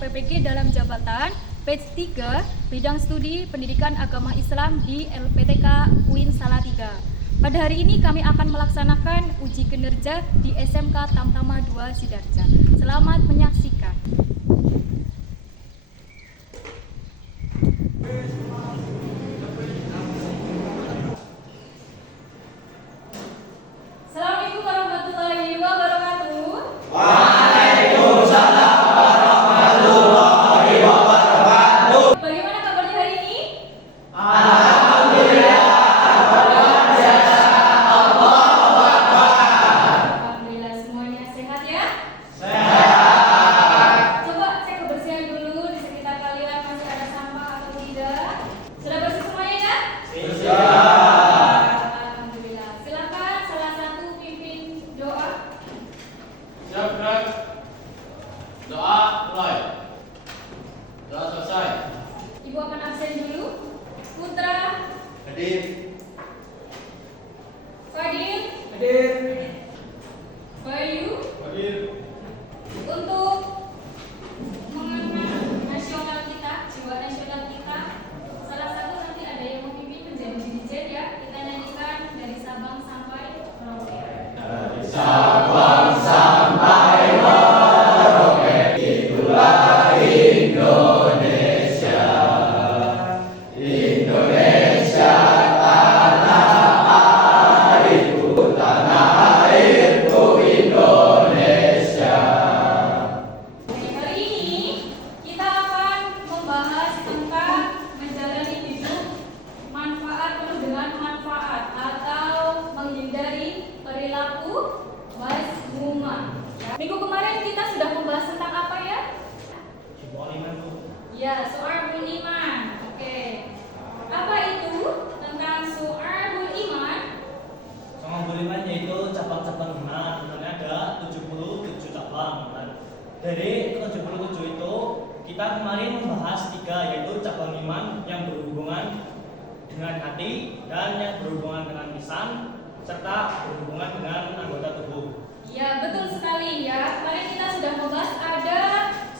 PPG dalam jabatan, batch 3, bidang studi pendidikan agama Islam di LPTK UIN Salatiga. Pada hari ini kami akan melaksanakan uji kinerja di SMK Tamtama 2 Sidarja. Selamat menyaksikan. Assalamualaikum warahmatullahi wabarakatuh. Waalaikumsalam warahmatullahi wabarakatuh. Bagaimana kabarnya hari ini? Alhamdulillah, luar biasa. Allahu Akbar. Alhamdulillah semuanya sehat ya? Sehat. Coba cek kebersihan dulu di sekitar kalian, masih ada sampah atau tidak? Sudah bersih semuanya ya? Siap. Alhamdulillah. Silakan salah satu pimpin doa. Siap, gerak. Doa mulai. Doa selesai. Ibu akan absen dulu. Putra, Hadir. Fadil, Hadir. Bayu. Hadir. Untuk mengenang nasional kita, jiwa nasional kita, salah satu nanti ada yang memimpin menjadi dirijen ya. Kita nyanyikan dari Sabang sampai Merauke. Dari Sabang sampai Merauke, itulah Indonesia. Indonesia tanah airku, Indonesia. Hari ini kita akan membahas tentang menjalani hidup manfaat penuh dengan manfaat atau menghindari perilaku mazmumah. Minggu kemarin kita sudah membahas tentang apa ya? Ya, su'arbul iman. Oke. Apa itu tentang su'arbul iman? Sama buliman yaitu cabang-cabang iman, sebenarnya ada 77 cabang. Dan dari 77 itu kita kemarin membahas 3, yaitu cabang iman yang berhubungan dengan hati dan yang berhubungan dengan lisan serta berhubungan dengan anggota tubuh. Ya, betul sekali ya. Kemarin kita sudah membahas ada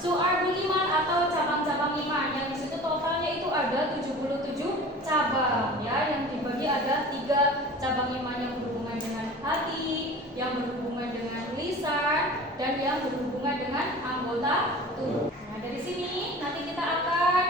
su'arbul iman atau cabang-cabang iman yang di situ totalnya itu ada 77 cabang ya, yang dibagi ada 3 cabang iman yang berhubungan dengan hati, yang berhubungan dengan lisan, dan yang berhubungan dengan anggota tubuh. Nah, dari sini nanti kita akan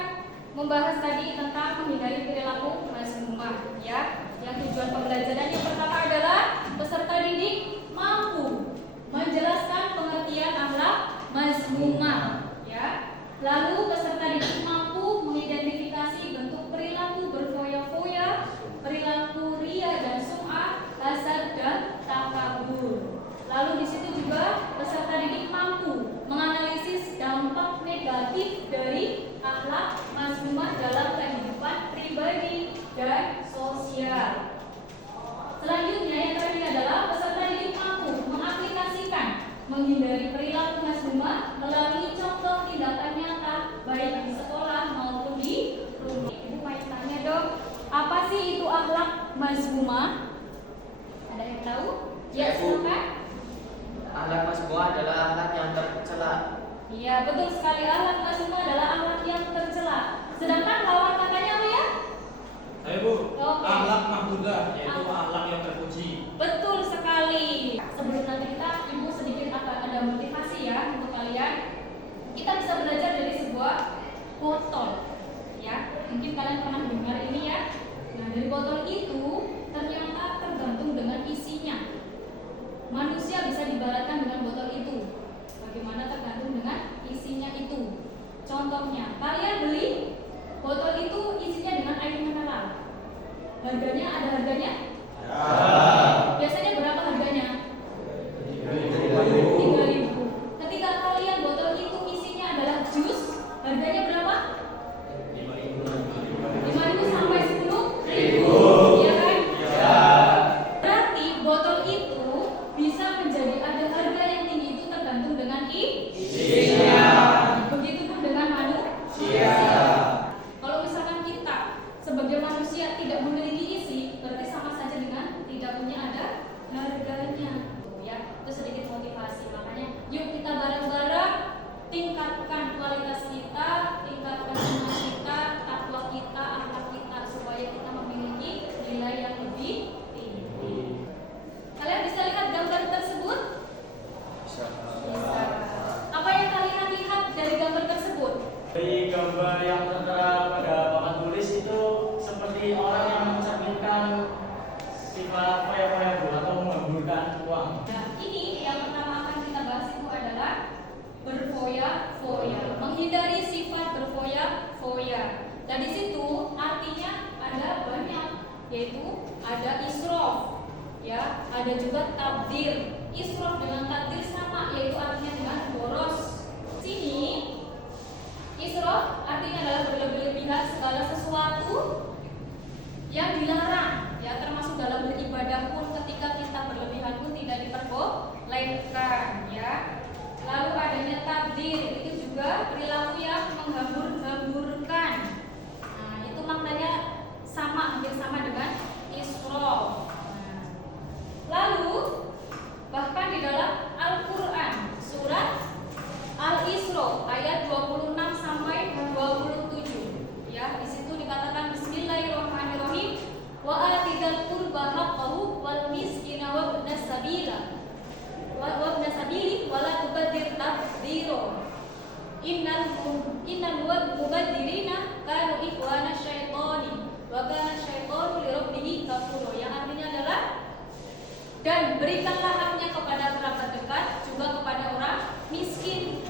membahas tadi tentang menghindari perilaku mazmumah ya. Yang tujuan pembelajaran yang pertama adalah peserta didik mampu menjelaskan pengertian akhlak mazmumah ya. Lalu peserta didik mampu mengidentifikasi bentuk perilaku berfoya-foya, perilaku ria dan sum'ah, hasad dan takabur. Lalu di situ juga peserta didik mampu menganalisis dampak negatif dari akhlak mazmumah dalam kehidupan pribadi dan sosial. Selanjutnya yang terakhir adalah peserta didik mampu mengaplikasikan menghindari perilaku mazmumah melalui contoh tindakan nyata baik di sekolah maupun di rumah. Ibu mau tanya dong, apa sih itu akhlak mazmumah? Ada yang tahu? Ya, silakan. Akhlak mazmumah adalah akhlak yang tercela. Iya, betul sekali. Akhlak mazmumah adalah akhlak yang tercela. Sedangkan lawan katanya apa ya? Ayo Bu. Oke. Akhlak mahmudah yaitu akhlak yang terpuji. Betul sekali. Sebelum nanti kita ibu sedikit akan ada motivasi ya untuk kalian. Kita bisa belajar dari sebuah botol, ya. Mungkin kalian pernah dengar ini ya. Nah, dari botol itu ternyata tergantung dengan isinya. Manusia bisa diibaratkan dengan botol itu. Bagaimana tergantung dengan isinya itu. Contohnya, kalian beli botol itu isinya dengan air mineral. Harganya ada harganya? Biasanya berapa harganya? 3.000. Ketika kalian botol itu isinya adalah jus, harganya berapa? 5.000 sampai 10.000. Iya kan? Berarti botol itu bisa menjadi ada harga yang tinggi itu tergantung dengan isinya. Begitupun dengan manusia. Kalau misalkan kita sebagai manusia tidak memiliki isi, berarti sama saja gambar yang tertera pada papan tulis itu seperti orang yang mencerminkan sifat foya-foya Bu atau menghamburkan uang. Nah, ini yang pertama akan kita bahas itu adalah berfoya-foya, menghindari sifat berfoya-foya. Dan di situ artinya ada banyak, yaitu ada israf, ya, ada juga tabdir. Israf dengan tabdir sama, yaitu artinya dengan boros. Sini israf artinya adalah berlebihan segala sesuatu yang dilarang, ya, termasuk dalam beribadah pun ketika kita berlebihan pun tidak diperbolehkan, ya. Lalu adanya tabdir, itu juga perilaku yang menghambur-hamburkan. Nah, itu maknanya sama, hampir sama dengan israf. Nah, lalu bahkan di dalam Al-Quran surat Al-Isra ayat 26 sampai 27, ya, di situ dikatakan Bismillahirrahmanirrahim, wa atidal qurba haqqahu wal miskina wa ibnas sabila wa ibnas sabili wa la tubadzir tabdzira innal mubadzirina kanu ikhwana syaitani wa kana syaitanu li rabbih kafura, yang artinya adalah dan berikanlah haknya kepada kerabat dekat, juga kepada orang miskin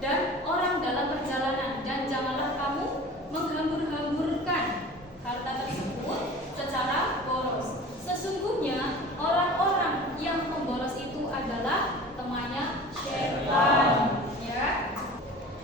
dan orang dalam perjalanan, dan janganlah kamu menghambur-hamburkan harta tersebut secara boros. Sesungguhnya orang-orang yang memboros itu adalah temannya syaitan, ya.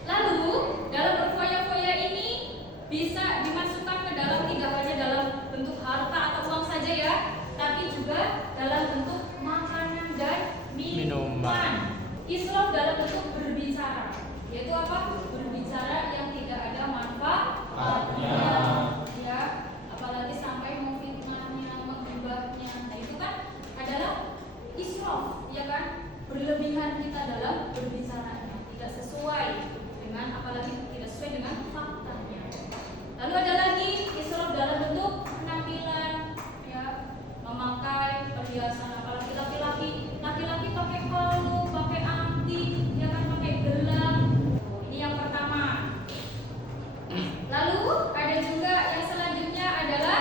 Lalu dalam berfoya-foya ini bisa dimasukkan ke dalam, tidak hanya dalam bentuk harta atau uang saja, ya, tapi juga dalam bentuk makanan dan minuman. Israf dalam bentuk berbicara, yaitu apa? Berbicara yang tidak ada manfaatnya, ya, apalagi sampai memfitnahnya, menggibahnya. Nah, itu kan adalah israf, ya kan? Berlebihan kita dalam berbicara, tidak sesuai dengan, apalagi tidak sesuai dengan faktanya. Lalu ada lagi israf dalam bentuk penampilan, ya, memakai perhiasan, apalagi laki-laki pakai kalung, pakai anting, ya kan, pakai gelang. Ini yang pertama. Lalu ada juga yang selanjutnya adalah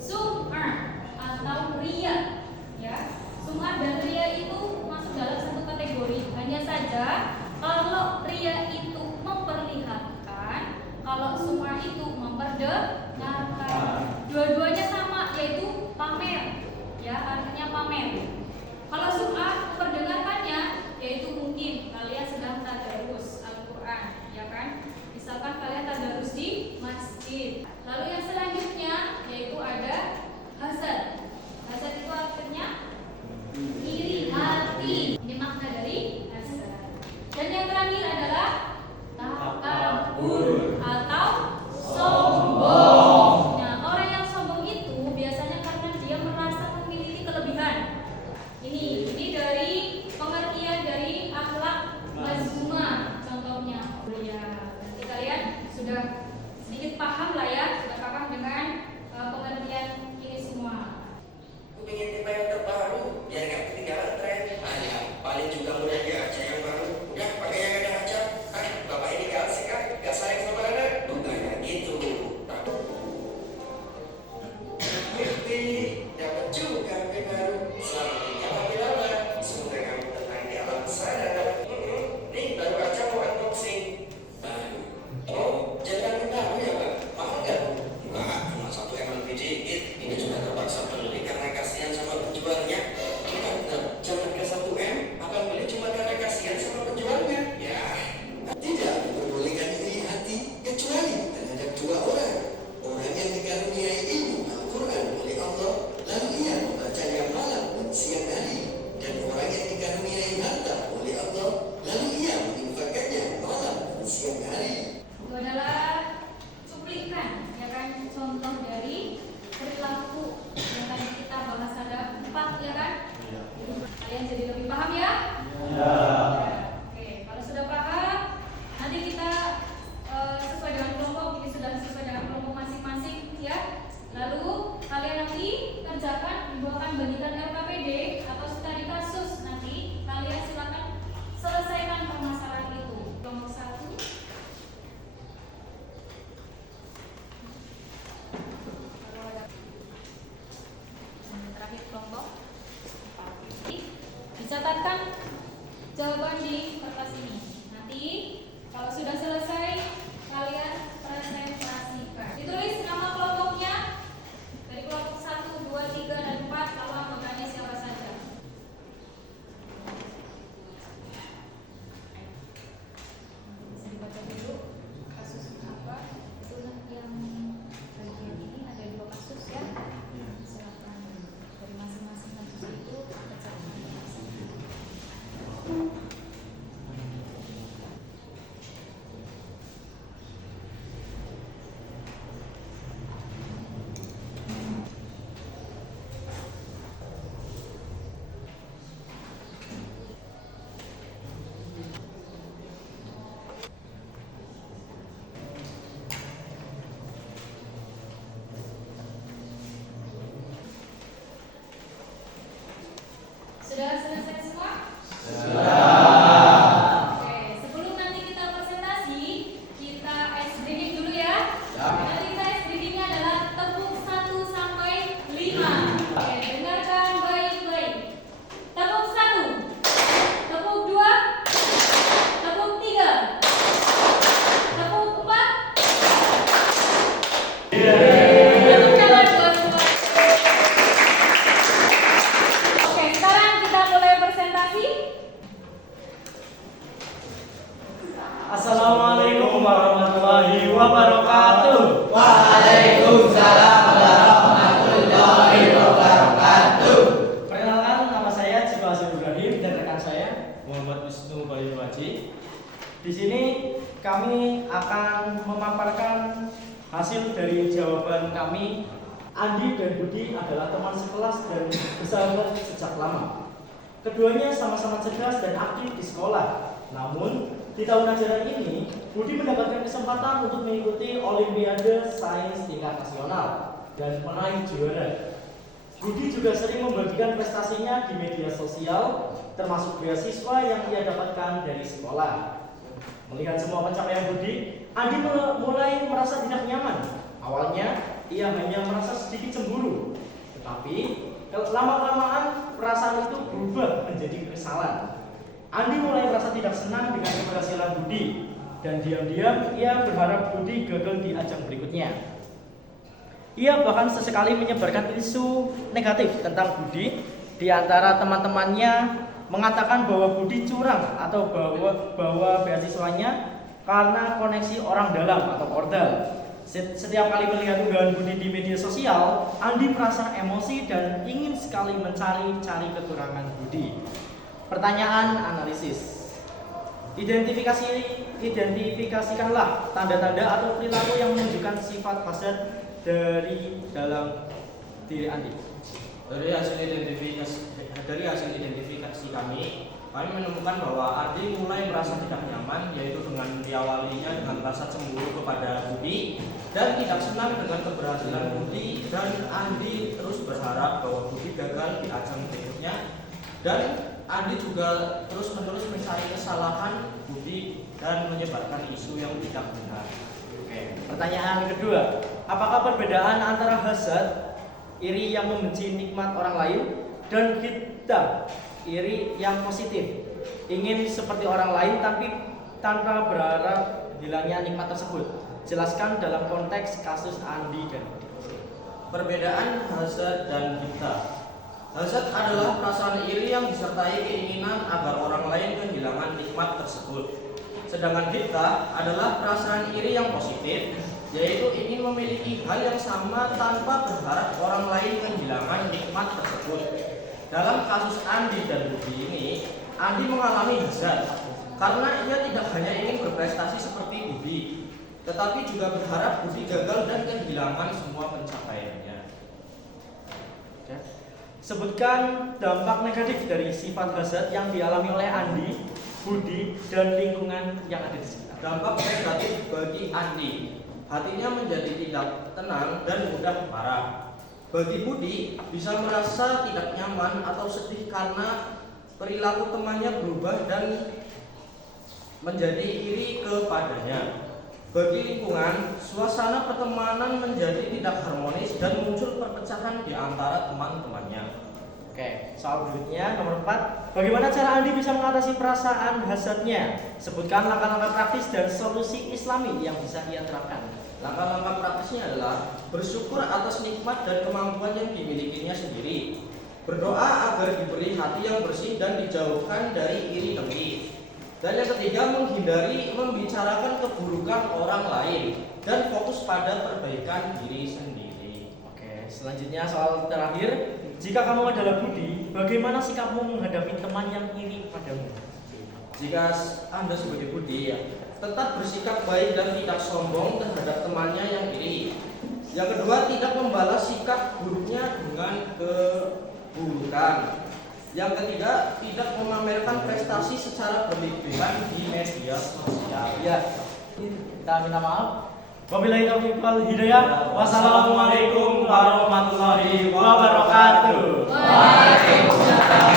sum'ah atau riya, ya. Sum'ah dan riya itu masuk dalam satu kategori. Hanya saja kalau riya itu memperlihatkan, kalau sum'ah itu memperdengarkan. Dua-duanya sama, yaitu pamer, ya, artinya pamer. Kalau sum'ah memperdengarkannya, yaitu mungkin kalian sedang tadarus Al-Quran, ya kan? Misalkan kalian tadarus di masjid. Lalu yang selanjutnya yaitu ada hasad. Hasad itu artinya iri hati. Ini makna dari hasad. Dan yang terakhir adalah takabur atau sombong. Nah, orang yang sombong itu biasanya karena dia merasa memiliki kelebihan. Ini dari pengertian dari akhlak mazmumah. Assalamualaikum warahmatullahi wabarakatuh. Waalaikumsalam warahmatullahi wabarakatuh. Perkenalkan, nama saya Ciko Hasil Ibrahim dan rekan saya Muhammad Wisnu Bayu Waji. Di sini kami akan memaparkan hasil dari jawaban kami. Andi dan Budi adalah teman sekelas dan bersahabat sejak lama. Keduanya sama-sama cerdas dan aktif di sekolah. Namun, di tahun ajaran ini, Budi mendapatkan kesempatan untuk mengikuti Olimpiade Sains tingkat nasional dan meraih juara. Budi juga sering membagikan prestasinya di media sosial, termasuk beasiswa yang ia dapatkan dari sekolah. Melihat semua pencapaian Budi, Andi mulai merasa tidak nyaman. Awalnya, ia hanya merasa sedikit cemburu, tetapi lama-kelamaan perasaan itu berubah menjadi kekesalan. Andi mulai merasa tidak senang dengan keberhasilan Budi, dan diam-diam ia berharap Budi gagal di ajang berikutnya. Ia bahkan sesekali menyebarkan isu negatif tentang Budi. Di antara teman-temannya mengatakan bahwa Budi curang atau bahwa beasiswanya karena koneksi orang dalam atau ordal. Setiap kali melihat unggahan Budi di media sosial, Andi merasa emosi dan ingin sekali mencari-cari kekurangan Budi. Pertanyaan analisis. Identifikasikanlah tanda-tanda atau perilaku yang menunjukkan sifat hasad dari dalam diri Andi. Dari hasil identifikasi kami menemukan bahwa Andi mulai merasa tidak nyaman, yaitu dengan diawalinya dengan rasa cemburu kepada Budi dan tidak senang dengan keberhasilan Budi, dan Andi terus berharap bahwa Budi gagal di ajang berikutnya, dan Andi juga terus-menerus mencari kesalahan Budi dan menyebarkan isu yang tidak benar. Oke. Pertanyaan kedua, apakah perbedaan antara hasad, iri yang membenci nikmat orang lain, dan hiddah, iri yang positif, ingin seperti orang lain tapi tanpa berharap hilangnya nikmat tersebut? Jelaskan dalam konteks kasus Andi dan Budi. Perbedaan hasad dan hiddah. Hasad adalah perasaan iri yang disertai keinginan agar orang lain kehilangan nikmat tersebut. Sedangkan hiddah adalah perasaan iri yang positif, yaitu ingin memiliki hal yang sama tanpa berharap orang lain kehilangan nikmat tersebut. Dalam kasus Andi dan Budi ini, Andi mengalami hasad karena ia tidak hanya ingin berprestasi seperti Budi, tetapi juga berharap Budi gagal dan kehilangan semua pencapaiannya. Sebutkan dampak negatif dari sifat hasad yang dialami oleh Andi, Budi, dan lingkungan yang ada di sekitar. Dampak negatif bagi Andi, hatinya menjadi tidak tenang dan mudah marah. Bagi Budi, bisa merasa tidak nyaman atau sedih karena perilaku temannya berubah dan menjadi iri kepadanya. Bagi lingkungan, suasana pertemanan menjadi tidak harmonis dan muncul perpecahan di antara teman-temannya. Oke, soal berikutnya nomor 4. Bagaimana cara Andi bisa mengatasi perasaan hasadnya? Sebutkan langkah-langkah praktis dan solusi Islami yang bisa ia terapkan. Langkah-langkah praktisnya adalah bersyukur atas nikmat dan kemampuan yang dimilikinya sendiri. Berdoa agar diberi hati yang bersih dan dijauhkan dari iri dengki. Dan yang ketiga, menghindari membicarakan keburukan orang lain dan fokus pada perbaikan diri sendiri. Oke, selanjutnya soal terakhir. Jika kamu adalah Budi, bagaimana sikapmu menghadapi teman yang iri padamu? Jika Anda sebagai Budi, tetap bersikap baik dan tidak sombong terhadap temannya yang iri. Yang kedua, tidak membalas sikap buruknya dengan keburukan. Yang ketiga, tidak memamerkan prestasi secara berlebihan di media sosial. Ya, kita minta maaf. Wabillahi taufiq wal hidayah. Wassalamualaikum warahmatullahi wabarakatuh. Waalaikumsalam.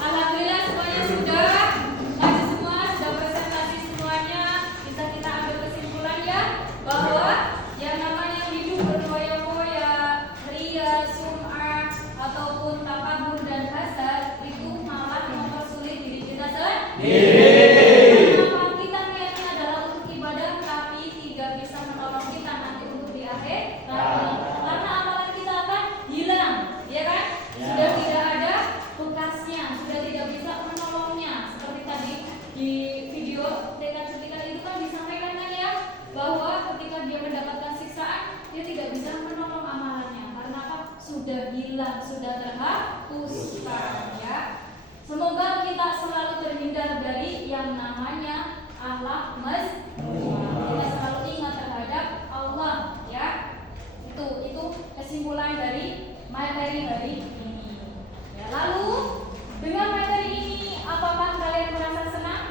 Alhamdulillah semuanya sudah masih semua sudah presentasi semuanya. Bisa kita ambil kesimpulan ya bahwa yang namanya hidup berfoya-foya, ria, sum'ah ataupun takabur dan hasad itu malah mempersulit diri kita sendiri. Kenapa kita niatnya adalah untuk ibadah tapi tidak bisa menolong kita nanti untuk di akhir? Karena amalan kita akan hilang, ya kan? Sudah tidak ada bekasnya, sudah tidak bisa menolongnya seperti tadi sudah terhapuskan ya. Semoga kita selalu terhindar dari yang namanya akhlak mazmumah. Kita selalu ingat terhadap Allah ya. Itu kesimpulan dari materi hari ini. Ya, lalu dengan materi ini apakah kalian merasa senang?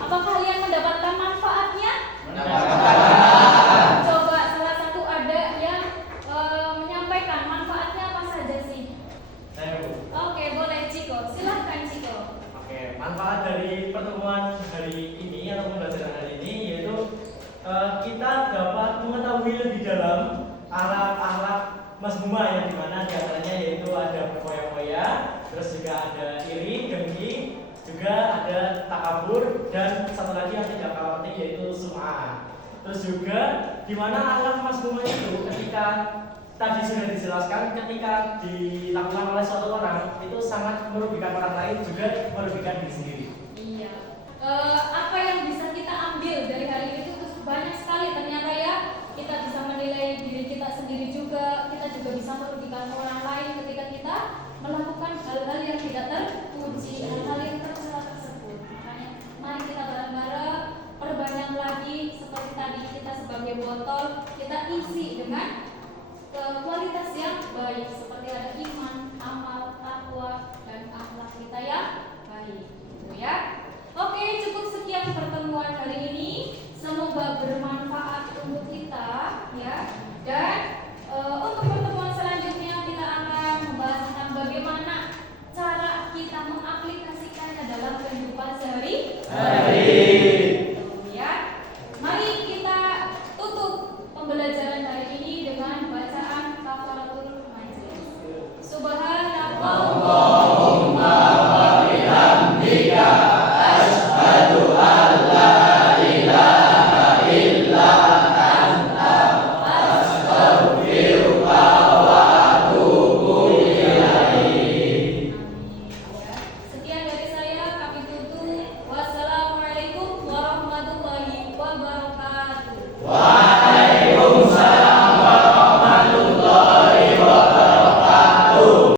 Apakah kalian mendapatkan manfaatnya? Coba salah satu ada yang menyampaikan manfaatnya apa saja sih? Saya Bu. Oke, boleh Ciko. Silahkan Ciko. Oke, manfaat dari pertemuan hari ini atau pembelajaran hari ini yaitu kita dapat mengetahui lebih dalam akhlak mazmumah yang dimana diantaranya yaitu ada berfoya-foya, terus juga ada iri, dengki, juga ada takabur, dan satu lagi yang tidak kalah penting yaitu sum'ah. Terus juga dimana akhlak mazmumah itu ketika tadi sudah dijelaskan ketika dilakukan oleh suatu orang itu sangat merugikan orang lain juga merugikan diri sendiri. Iya. Apa